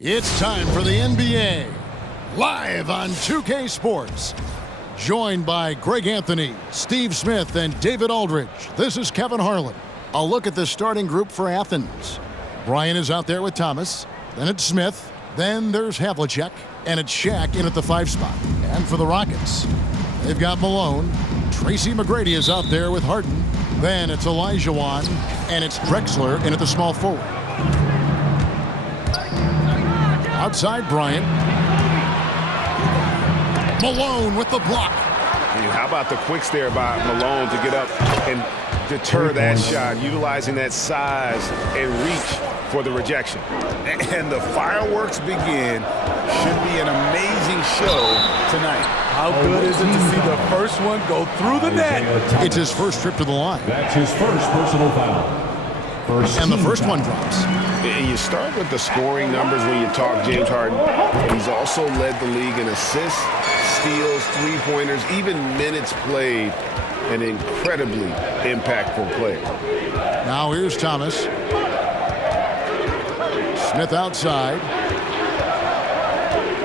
It's time for the NBA, live on 2K Sports. Joined by Greg Anthony, Steve Smith, and David Aldridge, this is Kevin Harlan. A look at the starting group for Athens. Bryant is out there with Thomas. Then it's Smith. Then there's Havlicek. And it's Shaq in at the 5 spot. And for the Rockets, they've got Malone. Tracy McGrady is out there with Harden. Then it's Olajuwon. And it's Drexler in at the small forward. Outside Bryant. Malone with the block. How about the quicks there by Malone to get up and deter that shot, utilizing that size and reach for the rejection. And the fireworks begin. Should be an amazing show tonight. How good is it to see the first one go through the net? It's his first trip to the line. That's his first personal foul. And the first one drops. You start with the scoring numbers when you talk James Harden. He's also led the league in assists, steals, three-pointers, even minutes played. An incredibly impactful player. Now here's Thomas. Smith outside.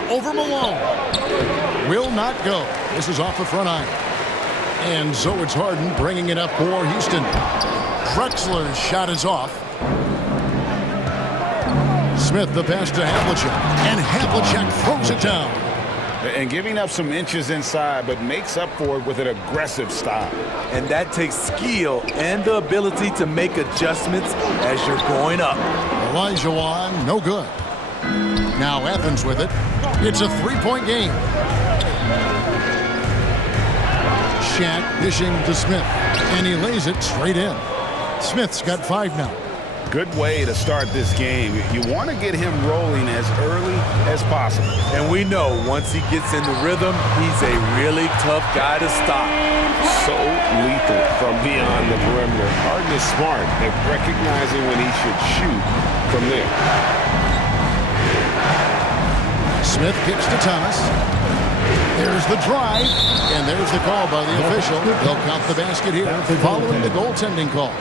Over Malone. Will not go. This is off the front iron. And so it's Harden bringing it up for Houston. Drexler's shot is off. Smith the pass to Havlicek. And Havlicek throws it down. And giving up some inches inside, but makes up for it with an aggressive style. And that takes skill and the ability to make adjustments as you're going up. Olajuwon, no good. Now Athens with it. It's a three-point game. Shaq dishing to Smith. And he lays it straight in. Smith's got 5 now. Good way to start this game. You want to get him rolling as early as possible. And we know once he gets in the rhythm, he's a really tough guy to stop. So lethal from beyond the perimeter. Harden is smart at recognizing when he should shoot from there. Smith kicks to Thomas. There's the drive, and there's the call by the official. They'll count the basket here following the goaltending call.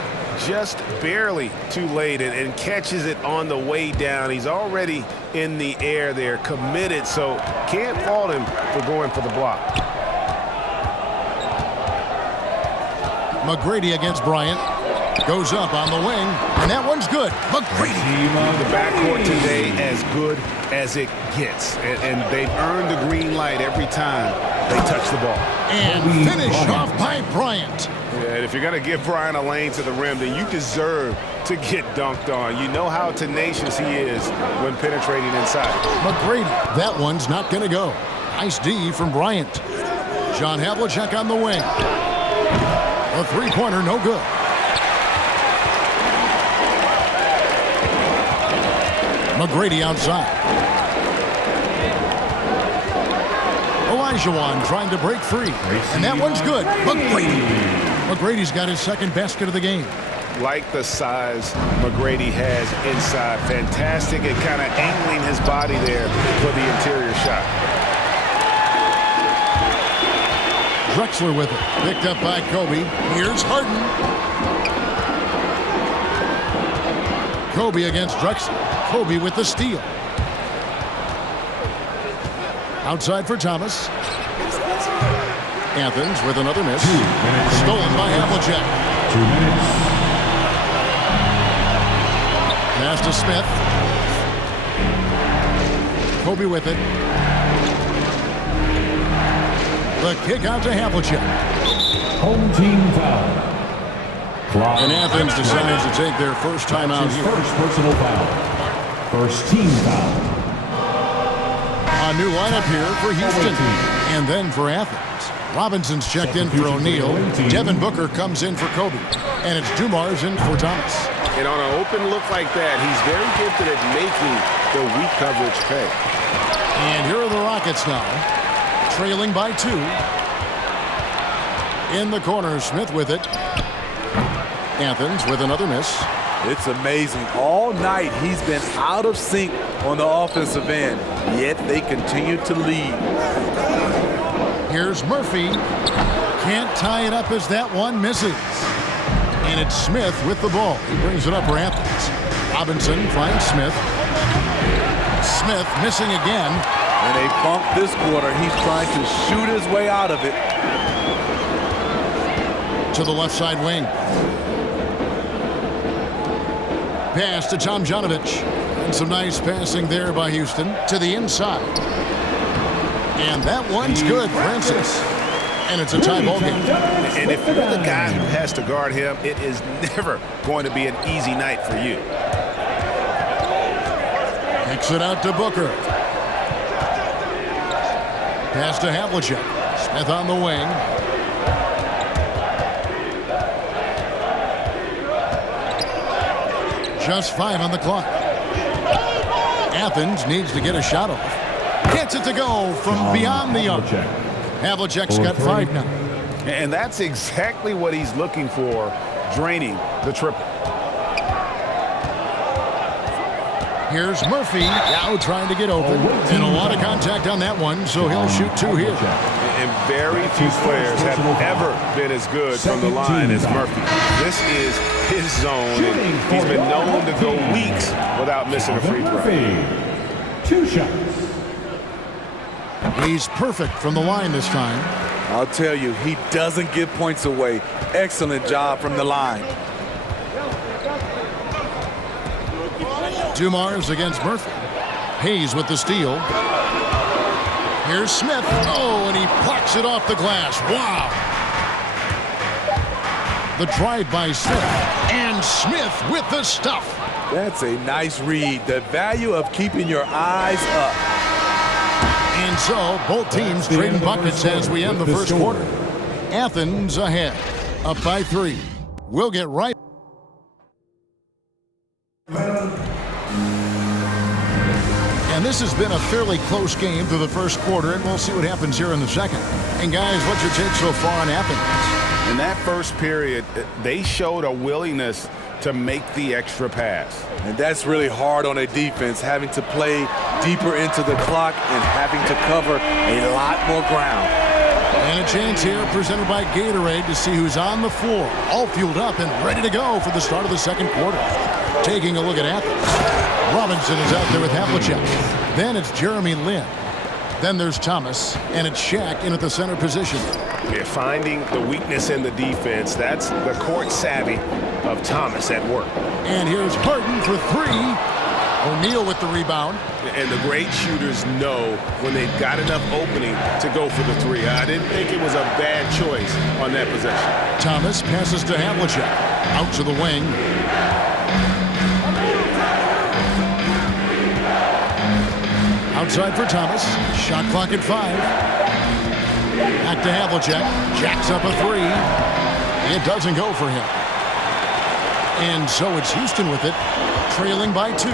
Just barely too late and catches it on the way down. He's already in the air there, committed, so can't fault him for going for the block. McGrady against Bryant. Goes up on the wing, and that one's good. McGrady. The backcourt today as good as it gets, and they've earned the green light every time they touch the ball. And finish off by Bryant. Yeah, and if you're going to give Bryant a lane to the rim, then you deserve to get dunked on. You know how tenacious he is when penetrating inside. McGrady, that one's not going to go. Nice D from Bryant. John Havlicek on the wing. A three-pointer, no good. McGrady outside. Olajuwon trying to break free. And that one's good. McGrady's got his second basket of the game. Like the size McGrady has inside. Fantastic at kind of angling his body there for the interior shot. Drexler with it. Picked up by Kobe. Here's Harden. Kobe against Drexler. Kobe with the steal. Outside for Thomas. Athens with another miss. Stolen by Havlicek. 2 minutes. Pass to Smith. Kobe with it. The kick out to Havlicek. Home team foul. Clock. And Athens decides to take their first time out His here. first personal foul. First team foul. A new lineup here for Houston. And then for Athens. Robinson's checked in for O'Neal. Devin Booker comes in for Kobe. And it's Dumars in for Thomas. And on an open look like that, he's very gifted at making the weak coverage pay. And here are the Rockets now. Trailing by 2. In the corner, Smith with it. Athens with another miss. It's amazing. All night he's been out of sync on the offensive end, yet they continue to lead. Here's Murphy. Can't tie it up as that one misses. And it's Smith with the ball. He brings it up for Athens. Robinson finds Smith. Smith missing again. And they funk this quarter. He's trying to shoot his way out of it. To the left side wing. Pass to Tomjanovich. And some nice passing there by Houston to the inside. And that one's good, Francis. And it's a tie ball game. And if you're the guy who has to guard him, it is never going to be an easy night for you. Kicks it out to Booker. Pass to Havlicek. Smith on the wing. Just 5 on the clock. Athens needs to get a shot off. Gets it to go from beyond the arc. Havlicek's got 5 now. And that's exactly what he's looking for, draining the triple. Here's Murphy now trying to get open. And a lot of contact on that one, so he'll shoot 2 here. And very few players have ever been as good from the line as Murphy. This is his zone, and he's been known to go weeks without missing a free throw. 2 shots. He's perfect from the line this time. I'll tell you, he doesn't give points away. Excellent job from the line. Dumars against Murphy. Hayes with the steal. Here's Smith. Oh, and he plucks it off the glass. Wow. The drive by Smith. And Smith with the stuff. That's a nice read. The value of keeping your eyes up. And so, both teams trading buckets as we end the first quarter. Athens ahead. Up by 3. We'll get right. And this has been a fairly close game through the first quarter, and we'll see what happens here in the second. And guys, what's your take so far on Athens? In that first period, they showed a willingness to make the extra pass. And that's really hard on a defense, having to play deeper into the clock and having to cover a lot more ground. And a chance here presented by Gatorade to see who's on the floor, all fueled up and ready to go for the start of the second quarter. Taking a look at Athens. Robinson is out there with Havlicek. Then it's Jeremy Lin. Then there's Thomas, and it's Shaq in at the center position. They're finding the weakness in the defense. That's the court savvy of Thomas at work. And here's Harden for 3. O'Neal with the rebound. And the great shooters know when they've got enough opening to go for the 3. I didn't think it was a bad choice on that possession. Thomas passes to Havlicek. Out to the wing. Outside for Thomas. Shot clock at 5. Back to Havlicek. Jacks up a 3. It doesn't go for him. And so it's Houston with it, trailing by 2.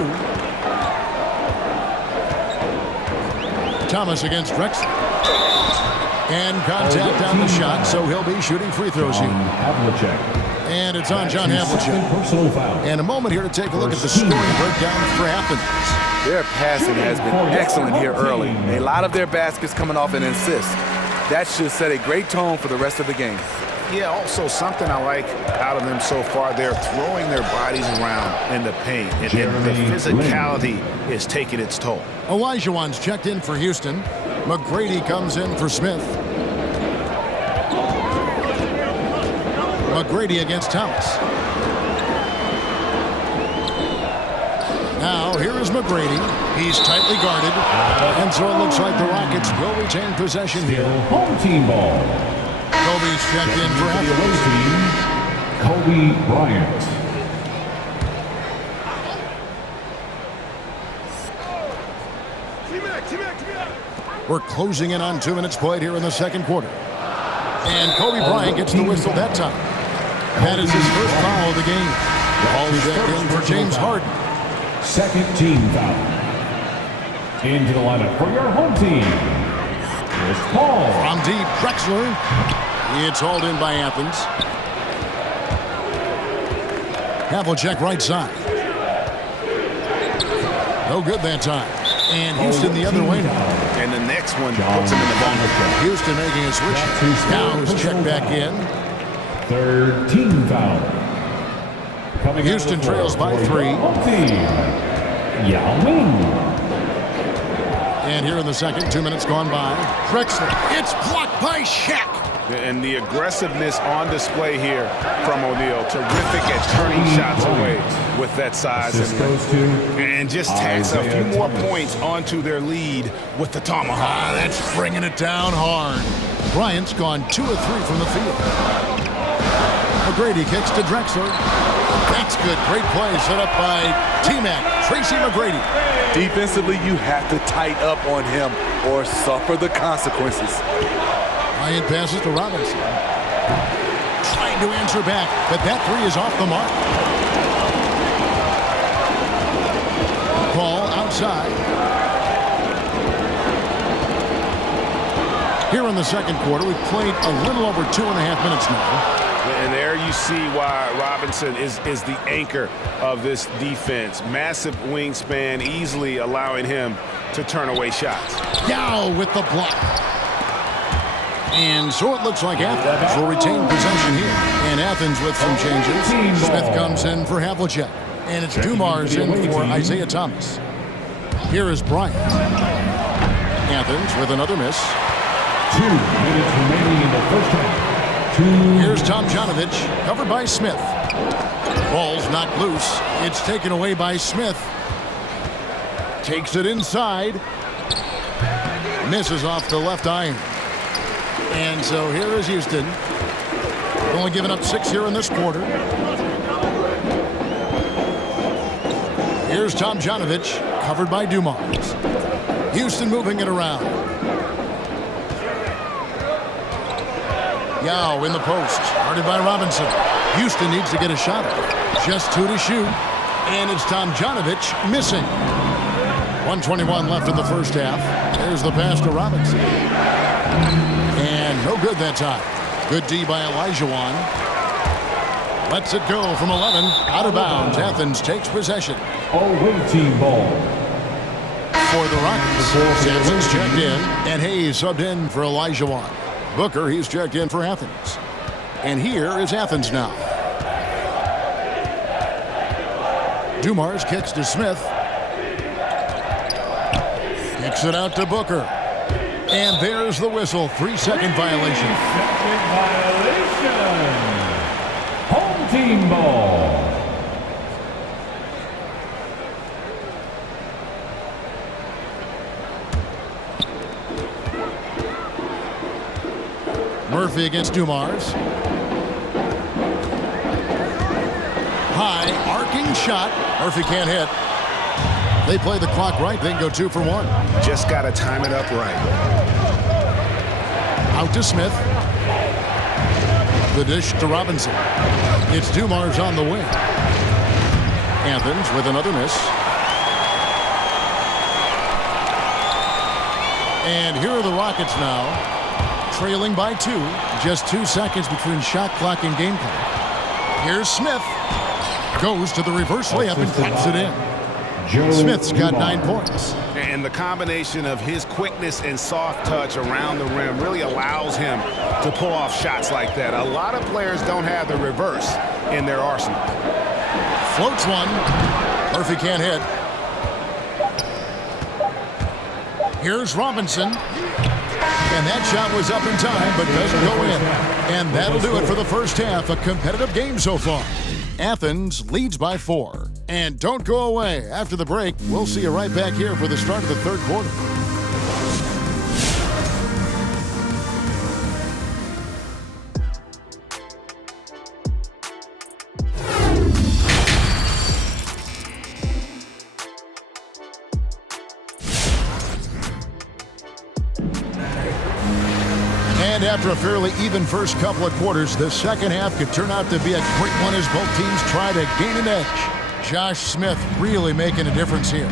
Thomas against Drexler. And contact on the shot, so he'll be shooting free throws here. And it's on John Havlicek. And a moment here to take a look at the scoring breakdown for Athens. Their passing has been excellent here early. A lot of their baskets coming off an assist. That should set a great tone for the rest of the game. Yeah, also something I like out of them so far, they're throwing their bodies around in the paint. And the physicality is taking its toll. Olajuwon's checked in for Houston. McGrady comes in for Smith. McGrady against Thomas. Now, here is McGrady. He's tightly guarded. And so it looks like the Rockets will retain possession here. Home team ball. Kobe's checked in for Athens. Kobe Bryant. We're closing in on 2 minutes played here in the second quarter. And Kobe Bryant gets the whistle that time. That is his first foul of the game. Ball's checked in for James Harden. Second team foul. Into the lineup for your home team. Chris Paul. From deep, Drexler. It's hauled in by Athens. Havlicek right side. No good that time. And Houston the other way now. And the next one puts him in the bonus. Houston making a switch. Now is checked back in. Third team foul. Houston trails by 3. Home team. Yao Ming. And here in the second, 2 minutes gone by. Drexler, it's blocked by Shaq. And the aggressiveness on display here from O'Neal. Terrific at turning shots away with that size. And just tacks a few more points onto their lead with the tomahawk. That's bringing it down hard. Bryant's gone 2 of 3 from the field. McGrady kicks to Drexler. That's good. Great play set up by T-Mac, Tracy McGrady. Defensively, you have to tighten up on him or suffer the consequences. Bryant passes to Robinson. Trying to answer back, but that 3 is off the mark. Ball outside. Here in the second quarter, we've played a little over 2.5 minutes now. And there you see why Robinson is the anchor of this defense. Massive wingspan, easily allowing him to turn away shots. Yao with the block. And so it looks like Athens will retain possession here. And Athens with some changes. Smith comes in for Havlicek. And it's Dumars in for Isaiah Thomas. Here is Bryant. Athens with another miss. 2 minutes remaining in the first half. Here's Tomjanovich, covered by Smith. Ball's knocked loose. It's taken away by Smith. Takes it inside. Misses off the left iron. And so here is Houston. Only giving up 6 here in this quarter. Here's Tomjanovich, covered by Dumars. Houston moving it around. Yao in the post, guarded by Robinson. Houston needs to get a shot up. Just 2 to shoot. And it's Tomjanovich missing. 1:21 left in the first half. There's the pass to Robinson. And no good that time. Good D by Elijah. Lets it go from 11. Out of bounds. Athens takes possession. Away team ball. For the Rockets, Sampson's checked in. And Hayes subbed in for Elijah. Booker, he's checked in for Athens. And here is Athens now. Dumars kicks to Smith. Kicks it out to Booker. And there's the whistle. 3-second violation. 3-second violation. Home team ball. Murphy against Dumars. High, arcing shot. Murphy can't hit. They play the clock right, then go 2 for 1. Just got to time it up right. Out to Smith. The dish to Robinson. It's Dumars on the wing. Athens with another miss. And here are the Rockets now. Trailing by 2. Just 2 seconds between shot clock and game clock. Here's Smith. Goes to the reverse layup and puts it in. Smith's got 9 points. And the combination of his quickness and soft touch around the rim really allows him to pull off shots like that. A lot of players don't have the reverse in their arsenal. Floats one. Murphy can't hit. Here's Robinson. And that shot was up in time, but doesn't go in. And that'll do it for the first half. A competitive game so far. Athens leads by 4. And don't go away. After the break, we'll see you right back here for the start of the third quarter. And after a fairly even first couple of quarters, the second half could turn out to be a great one as both teams try to gain an edge. Josh Smith really making a difference here.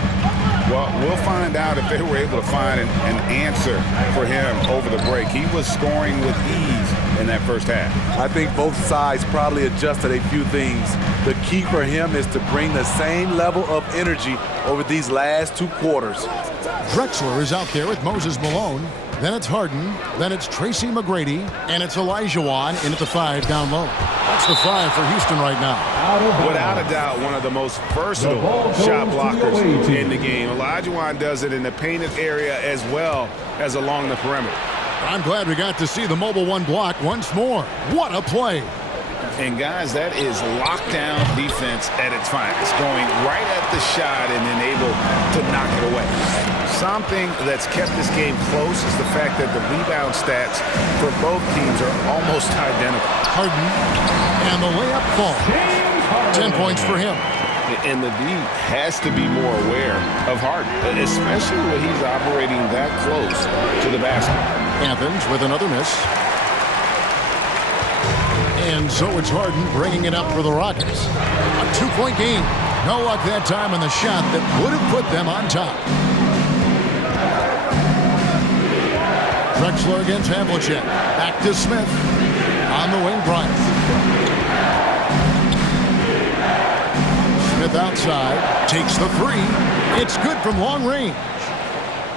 Well, we'll find out if they were able to find an answer for him over the break. He was scoring with ease in that first half. I think both sides probably adjusted a few things. The key for him is to bring the same level of energy over these last 2 quarters. Drexler is out there with Moses Malone. Then it's Harden. Then it's Tracy McGrady. And it's Olajuwon in at the 5 down low. That's the 5 for Houston right now. Without a doubt, one of the most versatile shot blockers in the game. Olajuwon does it in the painted area as well as along the perimeter. I'm glad we got to see the mobile 1 block once more. What a play. And guys, that is lockdown defense at its finest, going right at the shot and then able to knock it away. Something that's kept this game close is the fact that the rebound stats for both teams are almost identical. Harden, and the layup falls. 10 points for him. And the D has to be more aware of Harden, especially when he's operating that close to the basket. Athens with another miss. And so it's Harden bringing it up for the Rockets. A 2-point game. No luck that time on the shot that would have put them on top. Drexler against Havlicek. Back to Smith. On the wing, Bryant. Smith outside. Takes the 3. It's good from long range.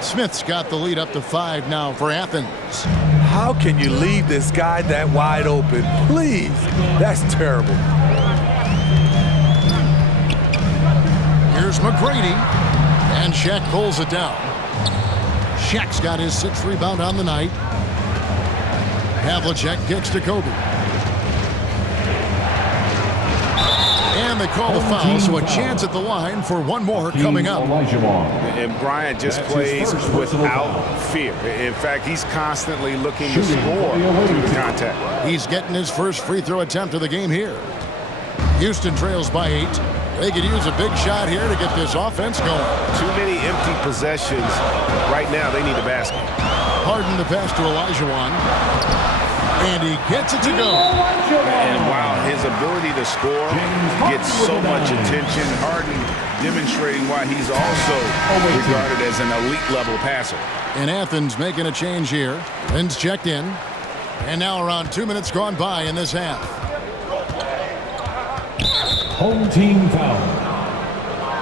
Smith's got the lead up to 5 now for Athens. How can you leave this guy that wide open? Please. That's terrible. Here's McGrady. And Shaq pulls it down. Shaq's got his 6th rebound on the night. Havlicek kicks to Kobe. And they call the foul, so a chance at the line for one more coming up. And Bryant just plays without fear. In fact, he's constantly looking to score through the contact. He's getting his first free throw attempt of the game here. Houston trails by 8. They could use a big shot here to get this offense going. Too many empty possessions. Right now, they need a basket. Harden the pass to Olajuwon. And he gets it to go. And while his ability to score gets so much attention, Harden demonstrating why he's also regarded as an elite-level passer. And Athens making a change here. Lynn's checked in. And now around 2 minutes gone by in this half. Home team foul.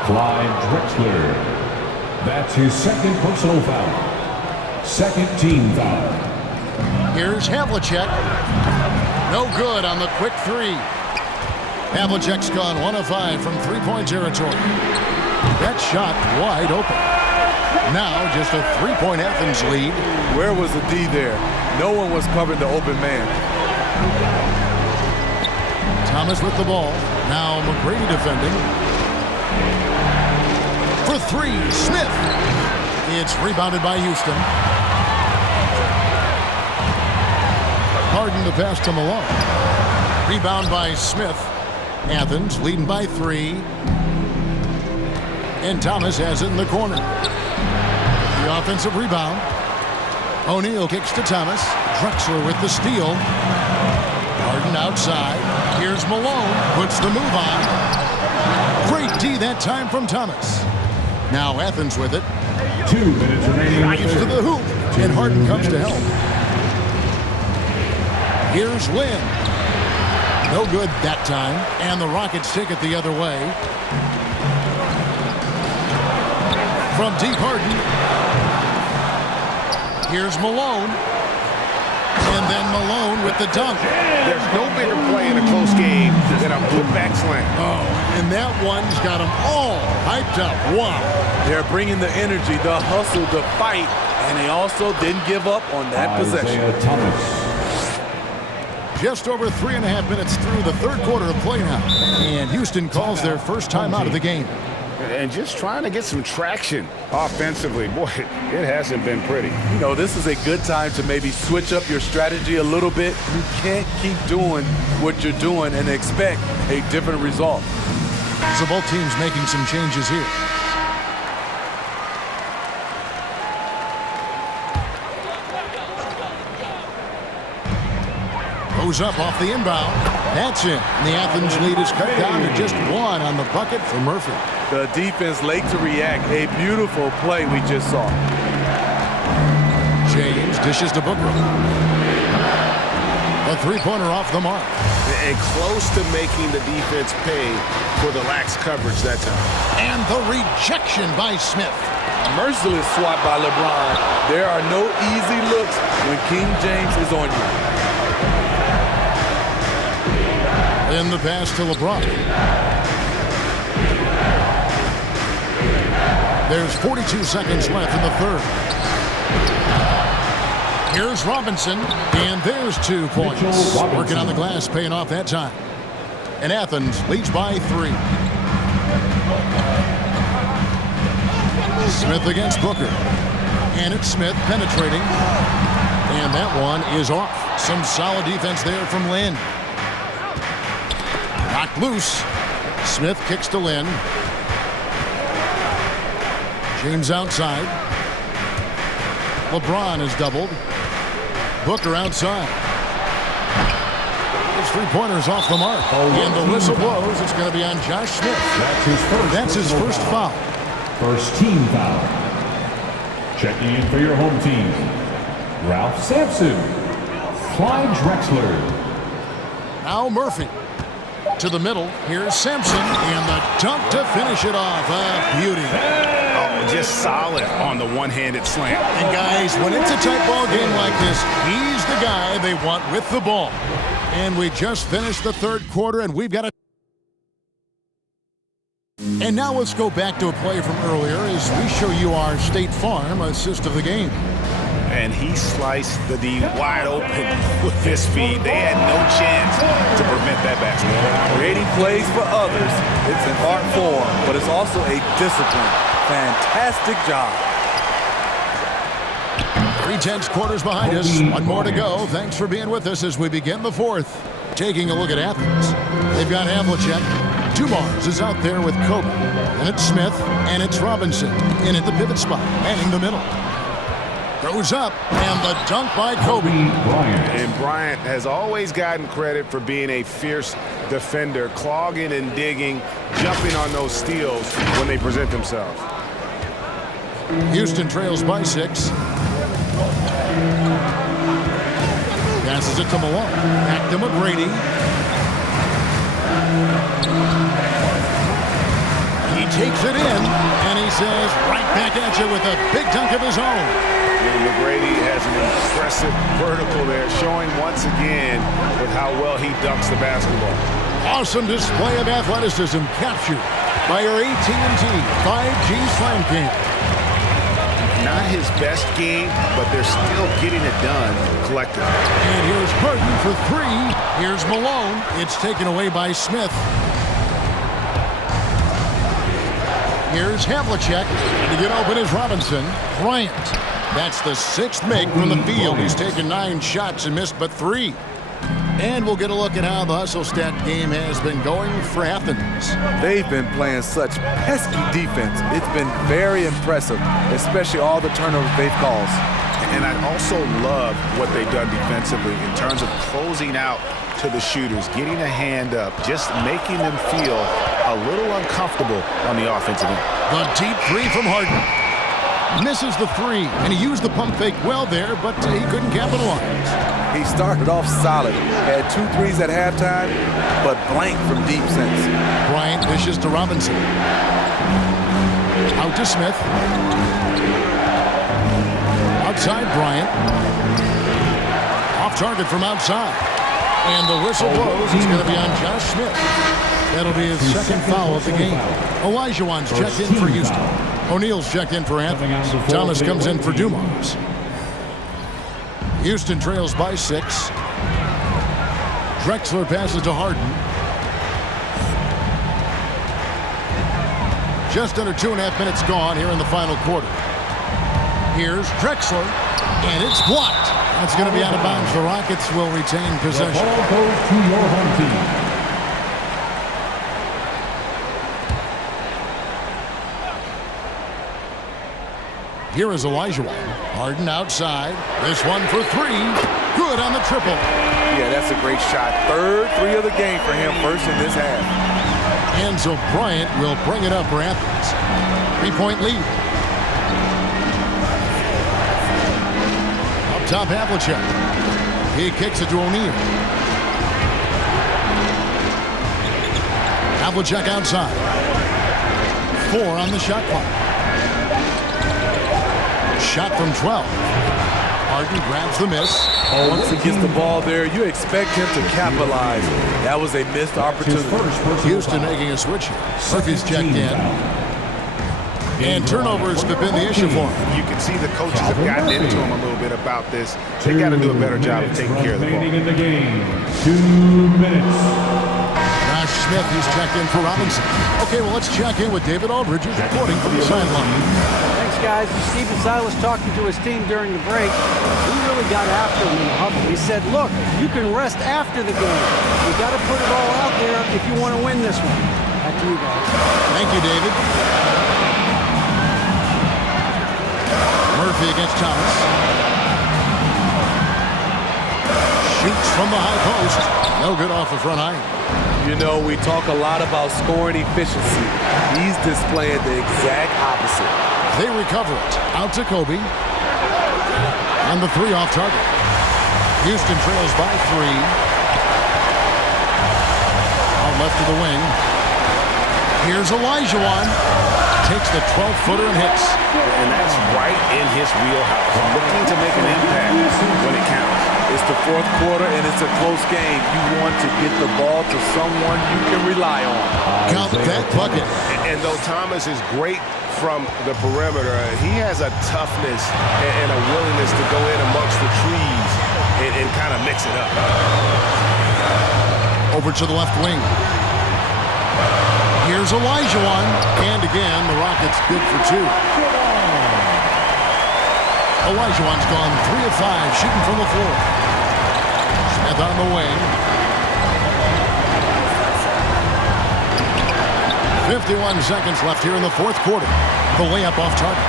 Clyde Drexler. That's his 2nd personal foul. 2nd team foul. Here's Havlicek. No good on the quick 3. Havlicek's gone 1 of 5 from 3-point territory. That shot wide open. Now just a 3-point Athens lead. Where was the D there? No one was covering the open man. Thomas with the ball. Now McGrady defending. For 3, Smith. It's rebounded by Houston. Harden the pass to Malone. Rebound by Smith. Athens leading by 3. And Thomas has it in the corner. The offensive rebound. O'Neal kicks to Thomas. Drexler with the steal. Harden outside. Here's Malone. Puts the move on. Great D that time from Thomas. Now Athens with it. 2 minutes remaining. Drives to the hoop. And Harden comes to help. Here's Lynn. No good that time. And the Rockets take it the other way. From deep, Harden. Here's Malone. And then Malone with the dunk. There's no bigger play in a close game than a putback slam. Oh, and that one's got them all hyped up. Wow. They're bringing the energy, the hustle, the fight, and they also didn't give up on that possession. Thomas. Just over 3.5 minutes through the 3rd quarter of play now. And Houston calls their first time out of the game. And just trying to get some traction offensively. Boy, it hasn't been pretty. You know, this is a good time to maybe switch up your strategy a little bit. You can't keep doing what you're doing and expect a different result. So both teams making some changes here. Goes up off the inbound. That's it. And the Athens lead is cut down to just 1 on the bucket for Murphy. The defense late to react. A beautiful play we just saw. James dishes to Booker. A three-pointer off the mark. And close to making the defense pay for the lax coverage that time. And the rejection by Smith. Merciless swat by LeBron. There are no easy looks when King James is on you. In the pass to LeBron. There's 42 seconds left in the third. Here's Robinson, and there's 2 points. Working on the glass, paying off that time. And Athens leads by 3. Smith against Booker. And it's Smith penetrating. And that one is off. Some solid defense there from Lin. Knocked loose. Smith kicks to Lin. James outside. LeBron is doubled. Booker outside. His three-pointer's off the mark. And the whistle blows. It's going to be on Josh Smith. That's his first foul. First team foul. Checking in for your home team, Ralph Sampson, Clyde Drexler. Now Murphy. To the middle. Here's Sampson. And the dunk to finish it off. A beauty. Just solid on the one-handed slam. And guys, when it's a tight ball game like this, he's the guy they want with the ball. And we just finished the third quarter, and we've got a... And now let's go back to a play from earlier as we show you our State Farm assist of the game. And he sliced the D wide open with his feet. They had no chance to prevent that basket. Creating plays for others. It's an art form, but it's also a discipline. Fantastic job. 3/10 quarters behind us. One more to go. Thanks for being with us as we begin the fourth. Taking a look at Athens. They've got Havlicek. Dumars is out there with Kobe. And it's Smith. And it's Robinson. In at the pivot spot. Manning the middle. Goes up. And the dunk by Kobe. And Bryant has always gotten credit for being a fierce defender. Clogging and digging. Jumping on those steals when they present themselves. Houston trails by 6. Passes it to Malone. Back to McGrady. He takes it in, and he says, right back at you with a big dunk of his own. And McGrady has an impressive vertical there, showing once again with how well he dunks the basketball. Awesome display of athleticism captured by your AT&T 5G Slam Camp. Not his best game, but they're still getting it done collectively. And here's Harden for 3. Here's Malone. It's taken away by Smith. Here's Havlicek. To get open is Robinson. Bryant. That's the 6th make from the field. He's taken 9 shots and missed but 3. And we'll get a look at how the hustle stat game has been going for Athens. They've been playing such pesky defense. It's been very impressive, especially all the turnovers they've caused. And I also love what they've done defensively in terms of closing out to the shooters, getting a hand up, just making them feel a little uncomfortable on the offensive end. The deep 3 from Harden. Misses the 3, and he used the pump fake well there, but he couldn't capitalize. He started off solid, had 2 threes at halftime, but blank from deep since. Bryant dishes to Robinson. Out to Smith. Outside Bryant. Off target from outside. And the whistle blows. It's going to be on Josh Smith. That'll be his second foul of the game. Olajuwon's checked in for Houston. O'Neal's checked in for Athens. Thomas comes in for Dumars. Houston trails by 6. Drexler passes to Harden. Just under 2.5 minutes gone here in the final quarter. Here's Drexler, and it's blocked. That's going to be out of bounds. The Rockets will retain possession. The ball goes to your home team. Here is Olajuwon. Harden outside. This one for 3. Good on the triple. Yeah, that's a great shot. 3rd 3 of the game for him, first in this half. And so Bryant will bring it up for Athens. 3-point lead. Up top, Havlicek. He kicks it to O'Neal. Havlicek outside. 4 on the shot clock. Shot from 12. Harden grabs the miss. Once he gets the ball there, you expect him to capitalize. That was a missed opportunity. Houston making a switch here. Murphy's checked in. And turnovers have been the issue for him. You can see the coaches have gotten into him a little bit about this. They got to do a better job of taking care of the ball. Remaining in the game, 2 minutes. Josh Smith, he's checked in for Robinson. Okay, well, let's check in with David Aldridge, who's reporting from the sideline. Thanks, guys. Stephen Silas talking to his team during the break. He really got after him in the huddle. He said, look, you can rest after the game. You got to put it all out there if you want to win this one. Back to you guys. Thank you, David. Murphy against Thomas. Shoots from the high post. No good off the front iron. You know, we talk a lot about scoring efficiency. He's displaying the exact opposite. They recover it. Out to Kobe. And the 3 off target. Houston trails by 3. Out left of the wing. Here's Olajuwon. Takes the 12-footer and hits. And that's right in his wheelhouse. Looking to make an impact when it counts. It's the 4th quarter, and it's a close game. You want to get the ball to someone you can rely on. Count that bucket. And though Thomas is great from the perimeter, he has a toughness and a willingness to go in amongst the trees and kind of mix it up. Over to the left wing. Here's Olajuwon. And again, the Rockets good for 2. Olajuwon's gone 3 of 5, shooting from the floor. Smith on the wing. 51 seconds left here in the 4th quarter. The layup off target.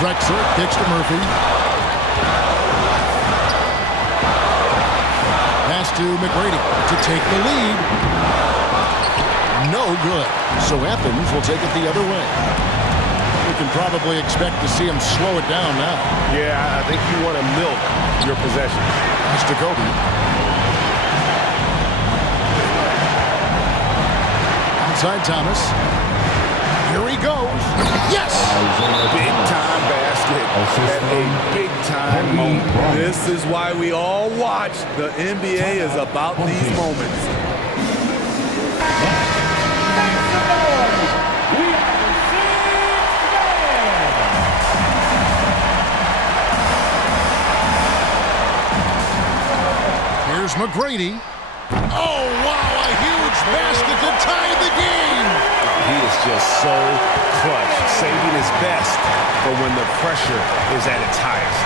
Drexler kicks to Murphy. Pass to McGrady to take the lead. No good. So Athens will take it the other way. We can probably expect to see him slow it down now. Yeah, I think you want to milk your possession. Mr. Kobe. Outside Thomas. Here he goes. Yes! Big time basket at a big time moment. This is why we all watch. The NBA is about these moments. Here's McGrady. Oh, wow, a huge basket to tie the game. He is just so clutch, saving his best for when the pressure is at its highest.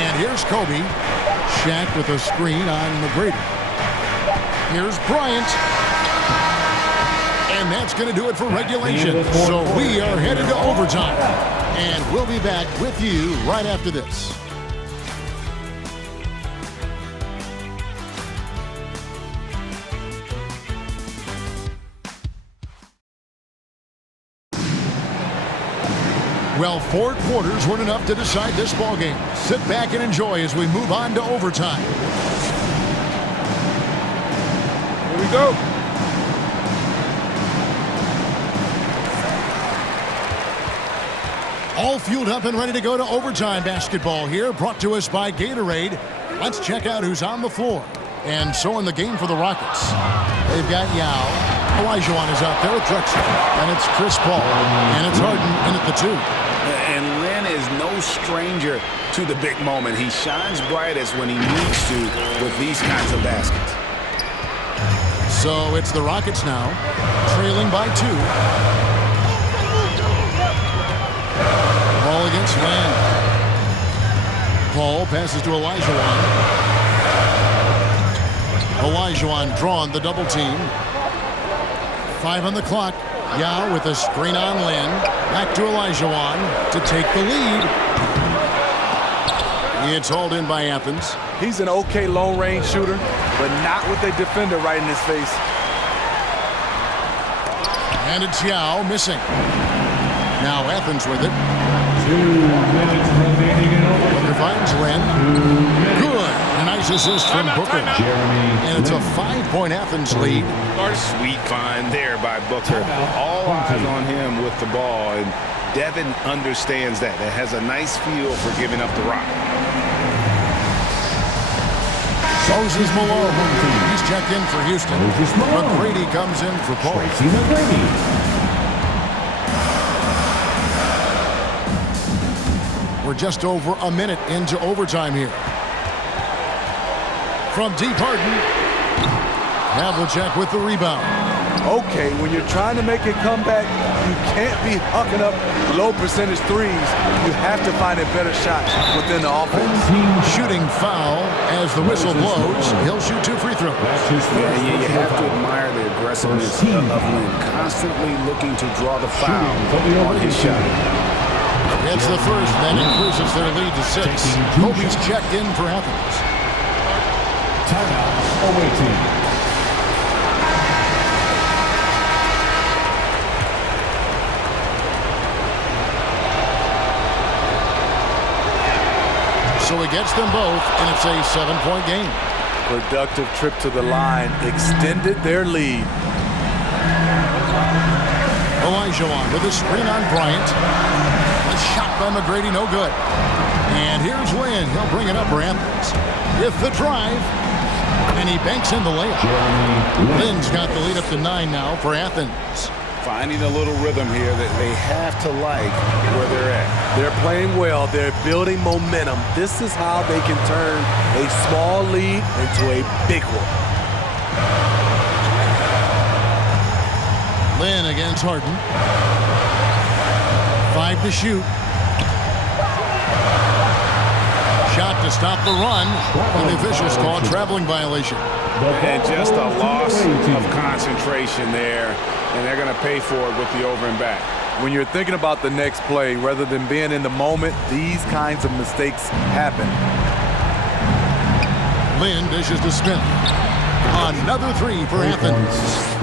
And here's Kobe. Shaq with a screen on McGrady. Here's Bryant. And that's going to do it for regulation. So we are headed to overtime. And we'll be back with you right after this. Well, 4 quarters weren't enough to decide this ballgame. Sit back and enjoy as we move on to overtime. Here we go. All fueled up and ready to go to overtime basketball here, brought to us by Gatorade. Let's check out who's on the floor. And so in the game for the Rockets, they've got Yao. Olajuwon is out there with Drexler. And it's Chris Paul. And it's Harden in at the 2. And Lin is no stranger to the big moment. He shines brightest when he needs to with these kinds of baskets. So it's the Rockets now, trailing by 2. Ball against Rand. Paul passes to Olajuwon. Olajuwon drawn the double team. 5 on the clock. Yao with a screen on Lin. Back to Olajuwon to take the lead. It's hauled in by Athens. He's an okay long-range shooter, but not with a defender right in his face. And it's Yao missing. Now Athens with it. 2 minutes remaining in overtime. Booker finds Lynn. Good. A nice assist from Booker. Jeremy And it's a Lin. 5-point Athens lead. Sweet find there by Booker. All eyes on him with the ball, and Devin understands that. It has a nice feel for giving up the rock. Moses Malone. He's checked in for Houston. Moses Malone. McGrady comes in for Paul. Tracy McGrady. We're just over a minute into overtime here. From deep Harden. Havlicek with the rebound. Okay, when you're trying to make a comeback, you can't be hucking up low percentage threes. You have to find a better shot within the offense. Shooting foul as the whistle blows. He'll shoot 2 free throws. That's his first Yeah, you personal have to foul. admire the aggressiveness First team of foul. Lynn, constantly looking to draw the foul Shooting for the on his overtime. shot. It's the first that increases their lead to 6. Kobe's checked in for Athens. Timeout. Away team. So he gets them both, and it's a 7-point game. Productive trip to the line extended their lead. Olajuwon with a screen on Bryant. A shot by McGrady, no good. And here's Lynn. He'll bring it up for Athens. With the drive. And he banks in the layup. Jeremy Lin. Lynn's got the lead up to 9 now for Athens. Finding a little rhythm here that they have to like where they're at. They're playing well. They're building momentum. This is how they can turn a small lead into a big one. Lynn against Harden. 5 to shoot. Shot to stop the run. And the officials call a traveling violation. And just a loss of concentration there. And they're going to pay for it with the over and back. When you're thinking about the next play, rather than being in the moment, these kinds of mistakes happen. Lynn dishes to Smith. Another 3 for Athens.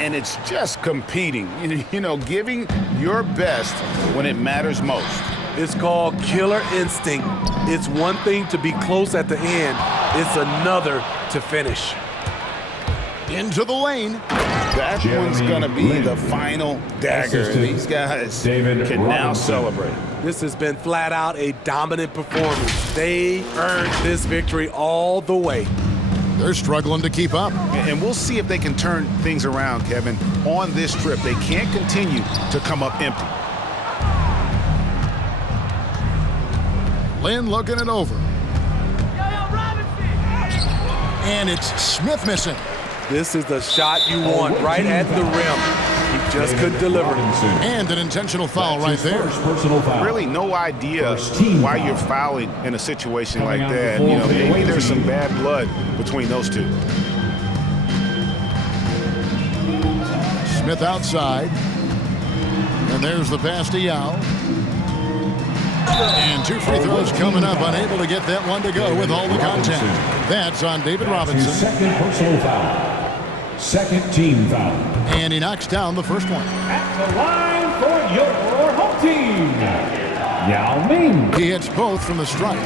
And it's just competing, you know, giving your best when it matters most. It's called killer instinct. It's one thing to be close at the end. It's another to finish. Into the lane. That one's going to be the final dagger. And these guys can now celebrate. This has been flat out a dominant performance. They earned this victory all the way. They're struggling to keep up. And we'll see if they can turn things around, Kevin, on this trip. They can't continue to come up empty. Lynn looking it over. And it's Smith missing. This is the shot you want, right at the rim. He just couldn't deliver. And an intentional foul right there. First personal foul. Really no idea First team why foul. you're fouling in a situation Coming like out that. the You know, floor for the maybe away there's some team. bad blood between those two. Smith outside. And there's the pass to Yao. And 2 free throws coming up. Unable to get that one to go with all the contact. That's on David His Robinson. second personal foul. Second team foul. And he knocks down the first one. At the line for your home team, Yao Ming. He hits both from the stripe.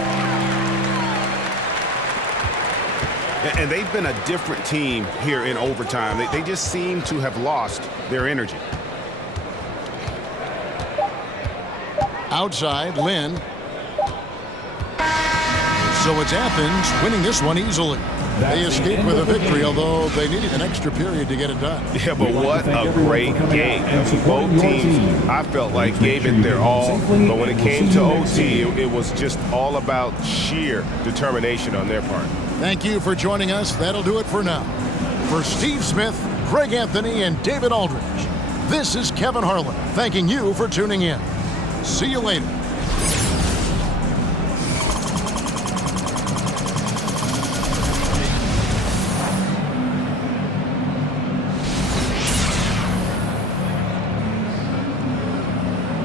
And they've been a different team here in overtime. They just seem to have lost their energy. Outside, Lynn. So it's Athens winning this one easily. They escaped with a victory, although they needed an extra period to get it done. Yeah, but what a great game. Both teams, I felt like, gave it their all. But when it came to OT, it was just all about sheer determination on their part. Thank you for joining us. That'll do it for now. For Steve Smith, Greg Anthony, and David Aldridge, this is Kevin Harlan thanking you for tuning in. See you later.